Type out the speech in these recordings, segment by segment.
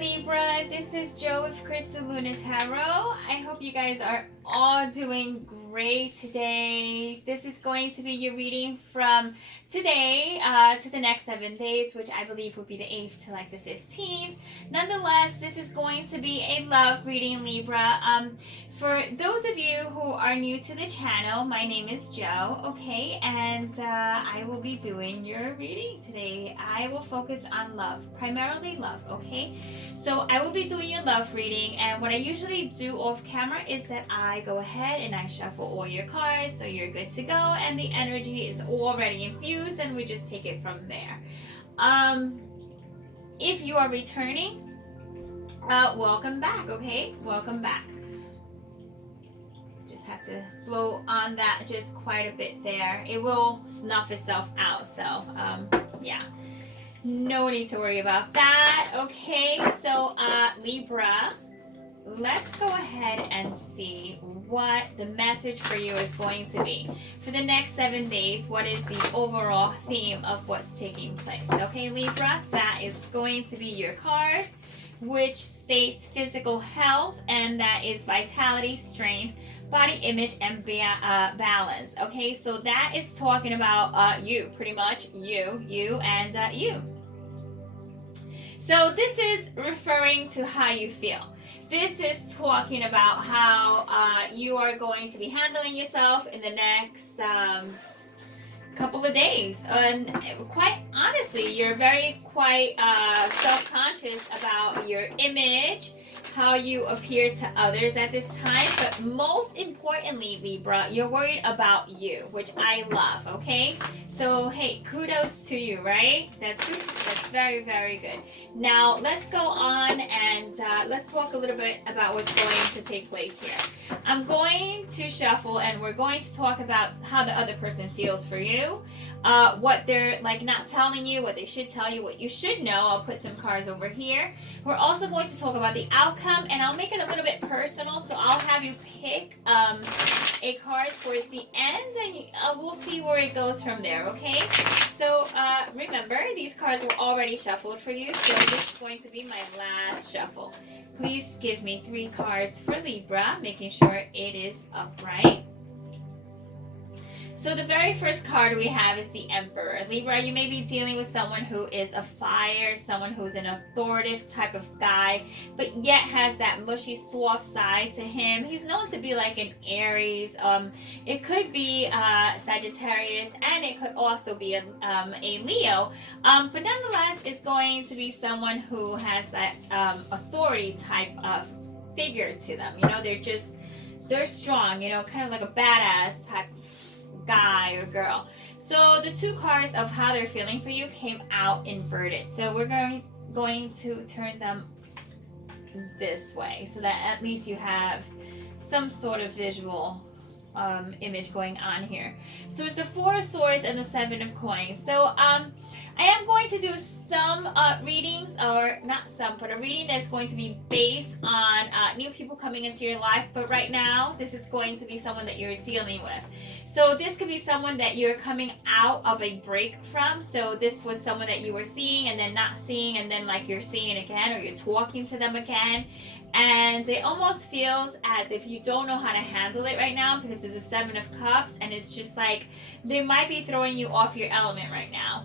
Libra, this is Jo with Crystal Luna Tarot. I hope you guys are all doing great today. This is going to be your reading from today to the next 7 days, which I believe would be the 8th to like the 15th. Nonetheless, this is going to be a love reading, Libra. For those of you who are new to the channel, my name is Jo, okay? And I will be doing your reading today. I will focus on love, primarily love, okay? So I will be doing your love reading, and what I usually do off camera is that I go ahead and I shuffle all your cards so you're good to go and the energy is already infused and we just take it from there. If you are returning, welcome back, okay? Welcome back. Just had to blow on that just quite a bit there. It will snuff itself out, so yeah. No need to worry about that. Okay, so Libra, let's go ahead and see what the message for you is going to be. For the next 7 days, what is the overall theme of what's taking place? Okay, Libra, that is going to be your card, which states physical health, and that is vitality, strength, body image, and balance. Okay, so that is talking about you, pretty much you, and you. So this is referring to how you feel. This is talking about how you are going to be handling yourself in the next couple of days. And quite honestly, you're quite self-conscious about your image, how you appear to others at this time, but most importantly, Libra, you're worried about you, which I love, okay? So hey, kudos to you, right? That's very, very good. Now let's go on and let's talk a little bit about what's going to take place here. I'm going to shuffle and we're going to talk about how the other person feels for you, what they're like not telling you, what they should tell you, what you should know. I'll put some cards over here. We're also going to talk about the outcome, and I'll make it a little bit personal, so I'll have you pick a card towards the end, and we'll see where it goes from there, okay? So remember, these cards were already shuffled for you, so this is going to be my last shuffle. Please give me 3 cards for Libra, making sure it is upright. So the very first card we have is the Emperor. Libra, you may be dealing with someone who is a fire, someone who's an authoritative type of guy, but yet has that mushy, soft side to him. He's known to be like an Aries. It could be Sagittarius, and it could also be a Leo. But nonetheless, it's going to be someone who has that authority type of figure to them. You know, they're strong, you know, kind of like a badass type guy or girl. So the 2 cards of how they're feeling for you came out inverted. So we're going to turn them this way so that at least you have some sort of visual image going on here. So it's the 4 of Swords and the 7 of Coins. So I am going to do some readings, or not some, but a reading that's going to be based on new people coming into your life. But right now, this is going to be someone that you're dealing with. So this could be someone that you're coming out of a break from. So this was someone that you were seeing and then not seeing, and then like you're seeing again, or you're talking to them again. And it almost feels as if you don't know how to handle it right now, because it's a 7 of Cups, and it's just like they might be throwing you off your element right now.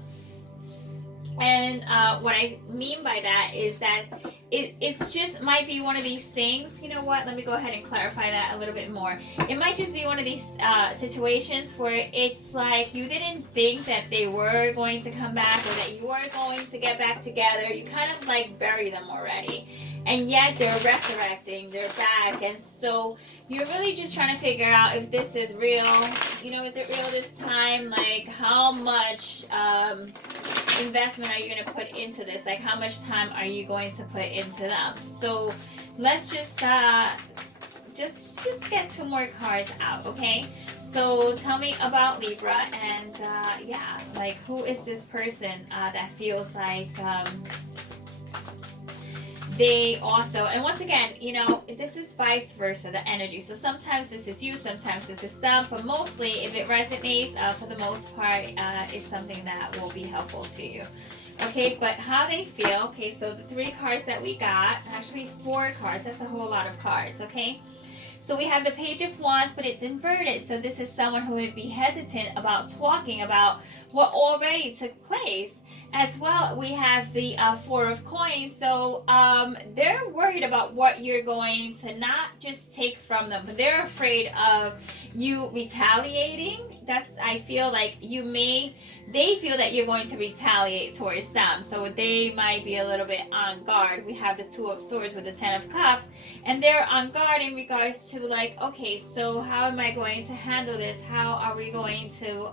And what I mean by that is that it's just might be one of these things. You know what? Let me go ahead and clarify that a little bit more. It might just be one of these situations where it's like you didn't think that they were going to come back, or that you were going to get back together. You kind of like bury them already. And yet they're resurrecting, they're back. And so you're really just trying to figure out if this is real. You know, is it real this time? Like, how much investment are you going to put into this? Like, how much time are you going to put into them? So let's just get 2 more cards out, okay? So tell me about Libra, and yeah, like, who is this person that feels like they also, and once again, you know, this is vice versa, the energy. So sometimes this is you, sometimes this is them, but mostly if it resonates, for the most part, is something that will be helpful to you. Okay, but how they feel. Okay, so the 3 cards that we got, actually 4 cards, that's a whole lot of cards, okay? So we have the Page of Wands, but it's inverted. So this is someone who would be hesitant about talking about what already took place. As well, we have the 4 of Coins. So they're worried about what you're going to not just take from them, but they're afraid of you retaliating. I feel like they feel that you're going to retaliate towards them. So they might be a little bit on guard. We have the 2 of Swords with the 10 of Cups, and they're on guard in regards to like, okay, so how am I going to handle this? How are we going to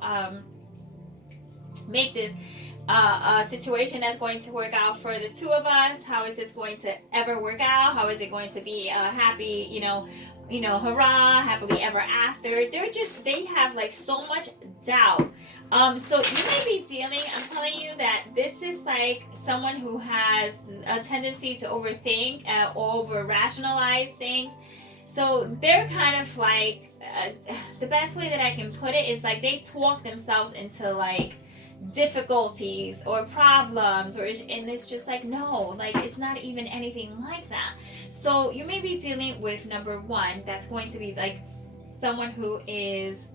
make this a situation that's going to work out for the 2 of us? How is this going to ever work out? How is it going to be a happy, hurrah, happily ever after? They have like so much doubt. So you may be dealing, I'm telling you that this is like someone who has a tendency to overthink, over rationalize things. So they're kind of like, the best way that I can put it is like they talk themselves into like difficulties or problems, and it's just like, no, like it's not even anything like that. So you may be dealing with number 1, that's going to be like someone who is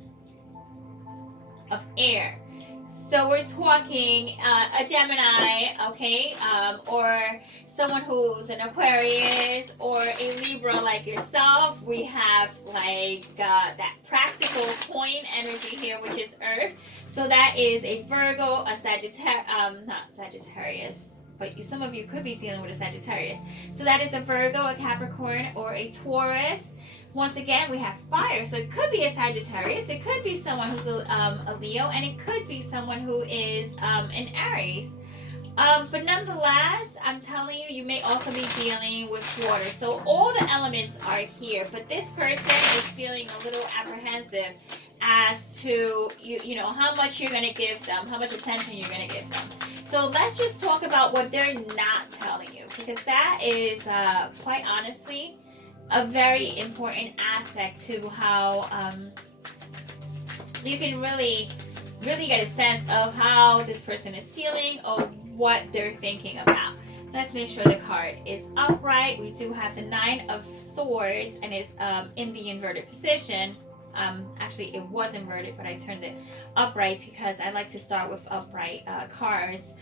of air. So we're talking a Gemini, okay, or someone who's an Aquarius or a Libra like yourself. We have like that practical coin energy here, which is Earth. So that is a Virgo, a not Sagittarius, but some of you could be dealing with a Sagittarius. So that is a Virgo, a Capricorn, or a Taurus. Once again, we have fire, so it could be a Sagittarius, it could be someone who's a Leo, and it could be someone who is an Aries. But nonetheless, I'm telling you, you may also be dealing with water. So all the elements are here, but this person is feeling a little apprehensive as to how much you're going to give them, how much attention you're going to give them. So let's just talk about what they're not telling you, because that is quite honestly a very important aspect to how you can really get a sense of how this person is feeling or what they're thinking about. Let's make sure the card is upright. We do have the 9 of Swords, and it's in the inverted position. Actually, it was inverted, but I turned it upright because I like to start with upright cards.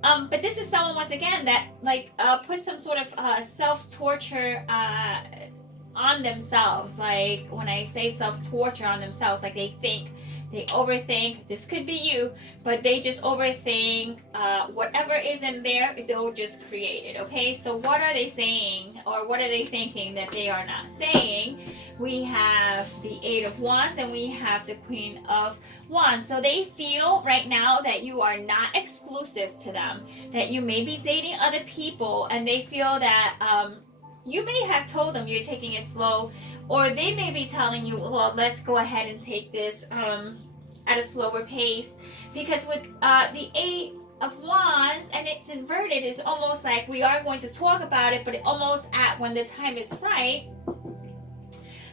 But this is someone, once again, that like puts some sort of self-torture on themselves. Like when I say self-torture on themselves, like they overthink. This could be you, but they just overthink whatever is in there, they'll just create it. Okay, so what are they saying, or what are they thinking that they are not saying? We have the 8 of Wands, and we have the Queen of Wands. So they feel right now that you are not exclusive to them, that you may be dating other people, and they feel that you may have told them you're taking it slow, or they may be telling you, well, let's go ahead and take this at a slower pace. Because with the 8 of Wands, and it's inverted, it's almost like we are going to talk about it, but it almost at when the time is right.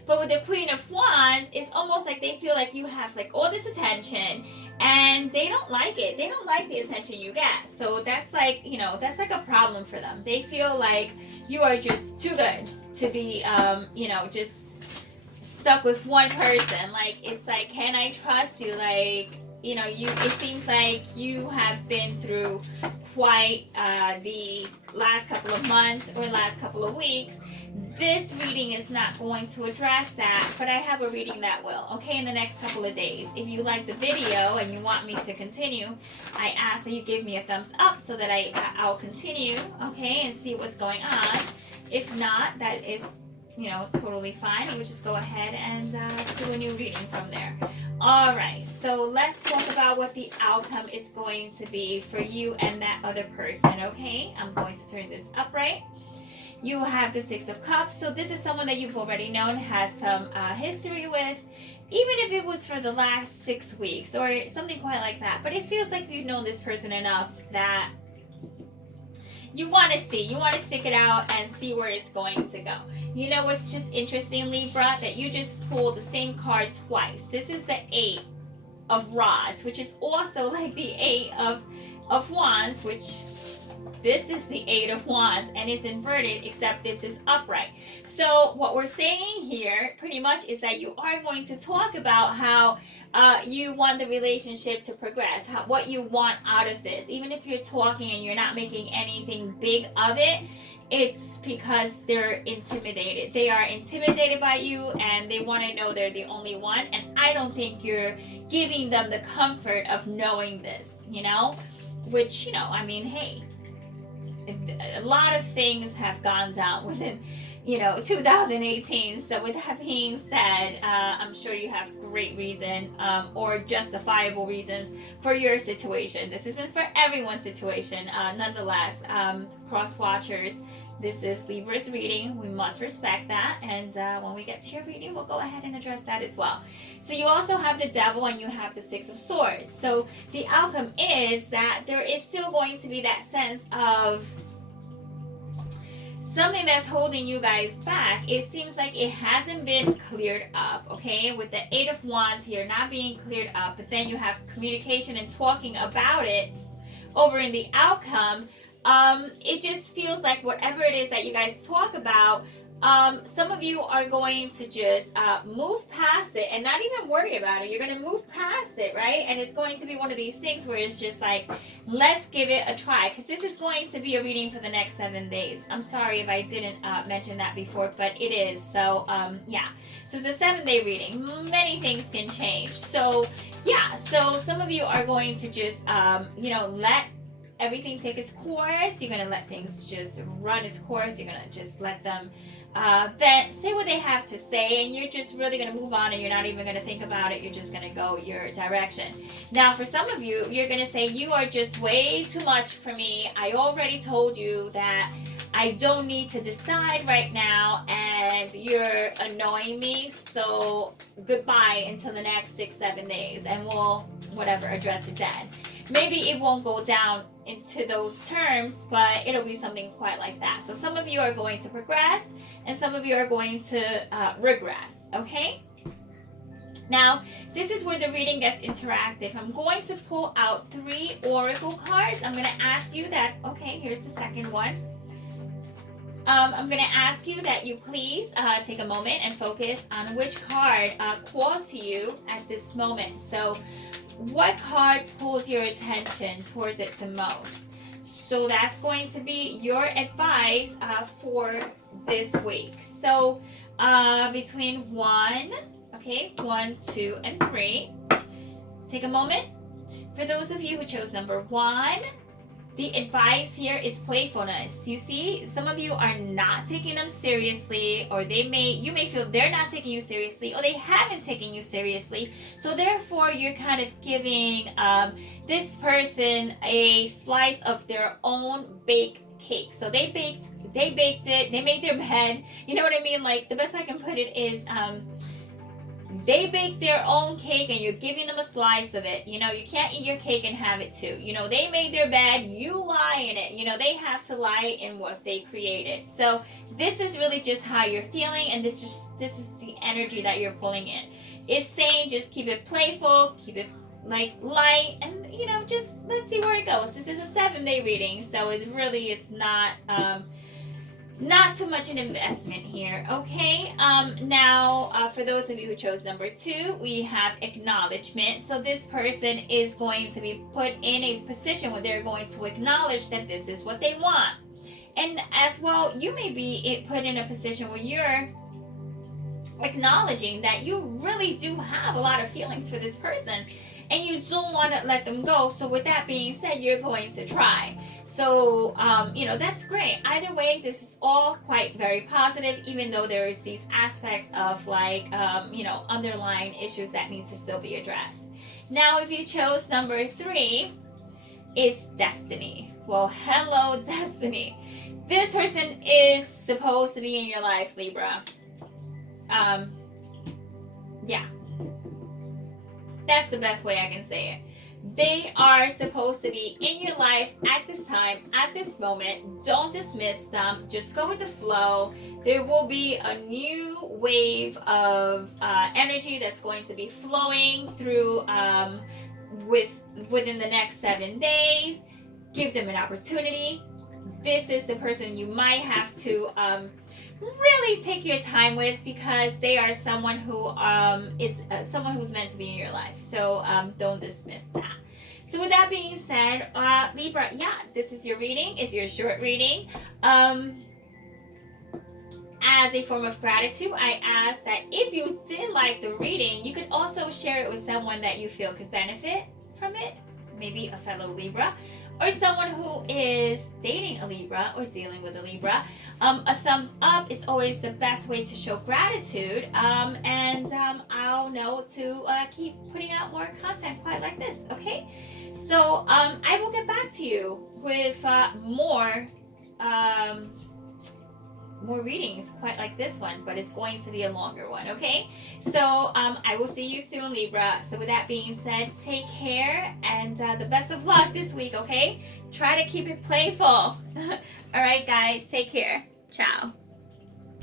But with the Queen of Wands, it's almost like they feel like you have like all this attention, and they don't like it. They don't like the attention you get. So that's like, that's like a problem for them. They feel like you are just too good to be, just stuck with one person. Like, it's like, can I trust you? Like, it seems like you have been through quite the last couple of months or last couple of weeks. This reading is not going to address that, but I have a reading that will, okay, in the next couple of days. If you like the video and you want me to continue, I ask that you give me a thumbs up so that I'll continue, okay, and see what's going on. If not, that is, totally fine. You would just go ahead and do a new reading from there. All right, so let's talk about what the outcome is going to be for you and that other person, okay? I'm going to turn this upright. You have the 6 of Cups. So this is someone that you've already known, has some history with, even if it was for the last 6 weeks or something quite like that. But it feels like you've known this person enough that you want to stick it out and see where it's going to go. You know what's just interesting, Libra? That you just pulled the same card twice. This is the 8 of Rods, which is also like the 8 of of Wands, which this is the Eight of Wands and it's inverted, except this is upright. So what we're saying here pretty much is that you are going to talk about how you want the relationship to progress, what you want out of this. Even if you're talking and you're not making anything big of it, it's because they're intimidated. They are intimidated by you and they want to know they're the only one. And I don't think you're giving them the comfort of knowing this, you know? Which, you know, I mean, hey, a lot of things have gone down within, you know, 2018. So with that being said, I'm sure you have great reason or justifiable reasons for your situation. This isn't for everyone's situation. Nonetheless, cross watchers, this is Libra's reading. We must respect that. And when we get to your reading, we'll go ahead and address that as well. So you also have the Devil and you have the Six of Swords. So the outcome is that there is still going to be that sense of something that's holding you guys back. It seems like it hasn't been cleared up, okay? With the Eight of Wands here not being cleared up, but then you have communication and talking about it over in the outcome. It just feels like whatever it is that you guys talk about, some of you are going to just move past it and not even worry about it. You're going to move past it, right? And it's going to be one of these things where it's just like, let's give it a try. Because this is going to be a reading for the next 7 days. I'm sorry if I didn't mention that before, but it is. So, yeah. So it's a 7-day reading. Many things can change. So, yeah. So some of you are going to just, you know, let everything take its course. You're going to let things just run its course. You're going to just let them vent, say what they have to say, and you're just really going to move on and you're not even going to think about it. You're just going to go your direction. Now, for some of you, you're going to say, you are just way too much for me. I already told you that I don't need to decide right now and you're annoying me. So goodbye until the next 6-7 days and we'll, whatever, address it then. Maybe it won't go down into those terms, but it'll be something quite like that. So some of you are going to progress and some of you are going to regress, okay? Now, this is where the reading gets interactive. I'm going to pull out 3 oracle cards. I'm going to ask you that, okay, here's the second one. I'm going to ask you that you please take a moment and focus on which card calls to you at this moment. So what card pulls your attention towards it the most? So that's going to be your advice for this week. So between 1, 2, and 3. Take a moment. For those of you who chose number 1, the advice here is playfulness. You see, some of you are not taking them seriously, or you may feel they're not taking you seriously, or they haven't taken you seriously. So therefore, you're kind of giving this person a slice of their own baked cake. So they baked it, they made their bed. You know what I mean? Like, the best I can put it is they baked their own cake and you're giving them a slice of it. You know, you can't eat your cake and have it too. You know, they made their bed, you lie in it. You know, they have to lie in what they created. So this is really just how you're feeling, and this is the energy that you're pulling in. It's saying just keep it playful, keep it like light, and you know, just let's see where it goes. This is a 7-day reading, so it really is not too much an investment here, okay? Now, for those of you who chose number 2, we have acknowledgement. So this person is going to be put in a position where they're going to acknowledge that this is what they want. And as well, you may be put in a position where you're acknowledging that you really do have a lot of feelings for this person and you don't want to let them go. So with that being said, you're going to try. So, you know, that's great. Either way, this is all quite very positive, even though there is these aspects of like, you know, underlying issues that needs to still be addressed. Now, if you chose number 3, it's destiny. Well, hello, destiny. This person is supposed to be in your life, Libra. Yeah. That's the best way I can say it. They are supposed to be in your life at this time, at this moment. Don't dismiss them. Just go with the flow. There will be a new wave of energy that's going to be flowing through within the next 7 days. give them an opportunity. This is the person you might have to really take your time with, because they are someone who is someone who's meant to be in your life. So don't dismiss that. So with that being said, Libra, yeah, this is your reading. It's your short reading. As a form of gratitude, I ask that if you did like the reading, you could also share it with someone that you feel could benefit from it. Maybe a fellow Libra, or someone who is dating a Libra or dealing with a Libra. A thumbs up is always the best way to show gratitude, and I'll know to keep putting out more content quite like this, okay? So I will get back to you with more readings quite like this one, but it's going to be a longer one, okay? So I will see you soon, Libra. So with that being said, take care, and the best of luck this week, okay? Try to keep it playful. All right, guys, take care. Ciao.